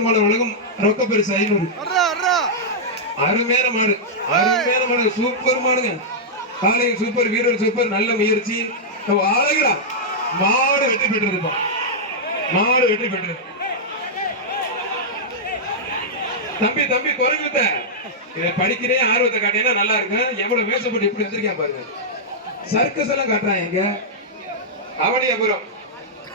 பெருமாள் வழங்கும் ரொக்க பரிசு 500. அருமையான மாடு, அருமையான மாடு, சூப்பர் மாடுங்க. காலை சூப்பர், வீரர் சூப்பர், நல்ல முயற்சி. அழகுடா, மாடு வெற்றி பெற்றிருப்பா, மாடு வெற்றி பெற்றது. தம்பி தம்பி குறைஞ்சுட்ட படிக்கிறேன், ஆர்வத்தை காட்டினா நல்லா இருக்கு. எவ்வளவு வேஷப்பட்டு இப்படி வந்திருக்கேன் பாருங்க. சர்க்கஸ் எல்லாம் காட்டுறான் எங்க அவனியபுரம்.